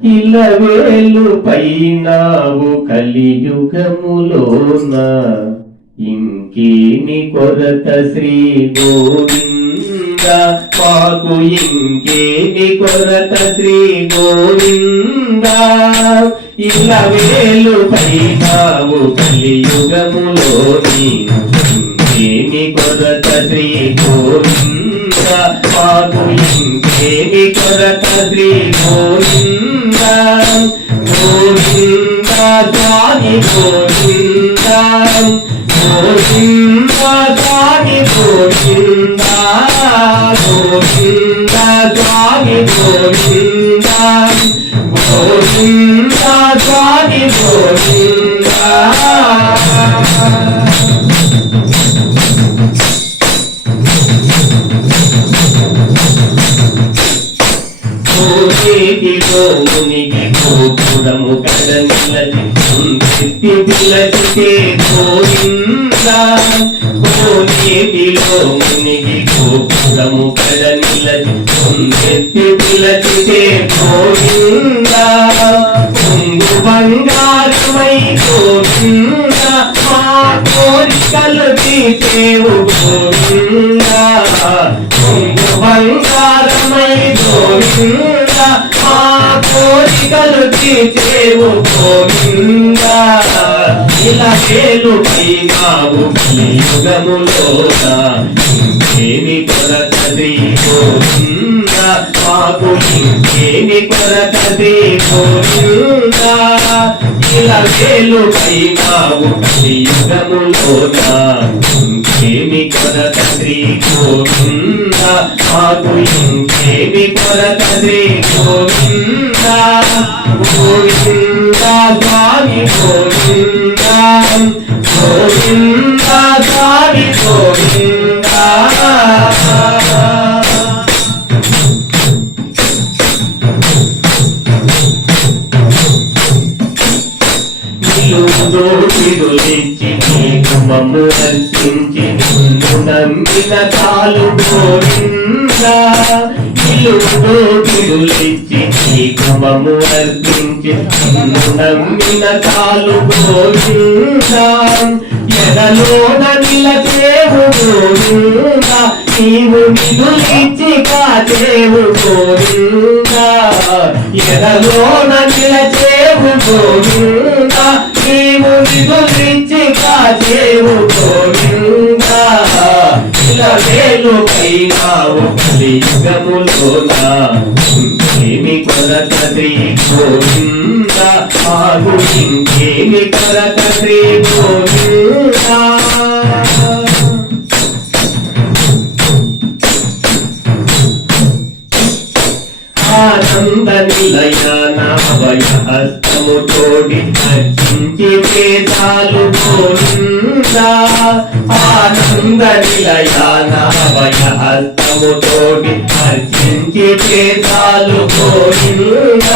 ఇలవేలు పైనావు కలియుగములోన ఇంకేమి కొరత శ్రీ గోవింద మాకు ఇంకేమి కొరత శ్రీ గోవింద ఇలవేలు పైనావు కలియుగములోని ఇంకేమి కొరత శ్రీ గోవింద మాకు ఇంకేమి కొరత శ్రీ గోవింద గోవింద స్వామి గోవింద గోవింద స్వామి గోవింద గోవింద స్వామి గోవింద గోవింద స్వామి గోవింద కోనేటిలో మునిగి గోపురము కడ నిలచి పిలచితే గోవింద కోనేటిలో మునిగి గోపురము కడ నిలచి పిలచితే గోవింద కొంగు బంగారమై గోవింద మా కోరికలు తీసేవు గోవింద కొంగు బంగారమై గోవింద మా కోరికలు తీసేవు గోవింద ఇలా వేలు పైనావు కలియుగములోన ఇంకేమి కొరత శ్రీ గోవింద మాకు ఇంకేమి కొరత శ్రీ గోవింద ఇలా వేలు పైనావు కలియుగములోన ఇంకేమి కొరత శ్రీ గోవింద మాకు ఇంకేమి కొరత శ్రీ గోవింద గోవింద స్వామి గోవింద గోవింద స్వామి గోవింద నిలుదోపిడులిచ్చి నీకు మమ్ము అర్పించి నిన్ను నమ్మిన చాలు గోవింద నిలుదోపిడులిచ్చి నీకు మమ్ము అర్పించి నిన్ను నమ్మిన చాలు గోవింద ఎదలోన నిలచేవు గోవింద నీవు నిలులిచ్చి కాచేవు గోవింద ఎదలోన నిలచేవు గోవింద నీవు నిలులిచ్చి కాచేవు గోవింద ఇలా వేలు పైనావు కలియుగములోన ఇంకేమి కొరత శ్రీ గోవింద మాకు ఇంకేమి కొరత శ్రీ గోవింద ఆనంద నిలయన అభయహస్తము తోడి అర్చించితే చాలు గోవింద ఆనంద నిలయన అభయహస్తము తోడి అర్చించితే చాలు గోవింద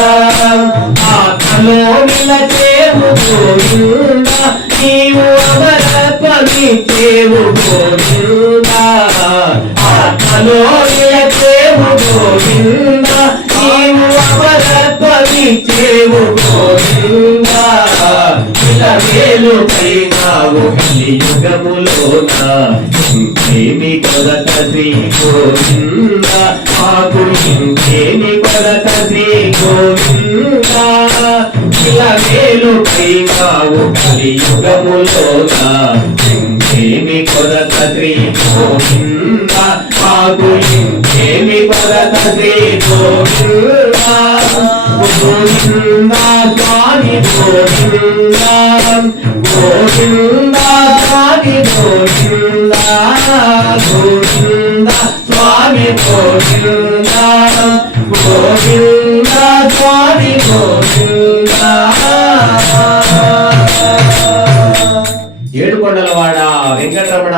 ఆత్మలో నిలచేవు గోవింద నీవు అమరత్వమిచ్చేవు గోవింద ఆత్మలో నిలచేవు గోవింద నీవు అమరత్వమిచ్చేవు గోవింద ఇలా వేలు పైనావు కలియుగములోన ఇంకేమి కొరత శ్రీ గోవింద మాకు ఇంకేమి కొరత శ్రీ గోవింద ఇలా వేలు పైనావు కలియుగములోన ఇంకేమి కొరత శ్రీ గోవింద మాకు ఇంకేమి కొరత శ్రీ గోవింద గోవింద స్వామి గోవింద గోవింద స్వామి గోవింద గోవింద స్వామి గోవింద గోవింద స్వామి గోవింద ఏడుకొండలవాడ వెంకటరమణ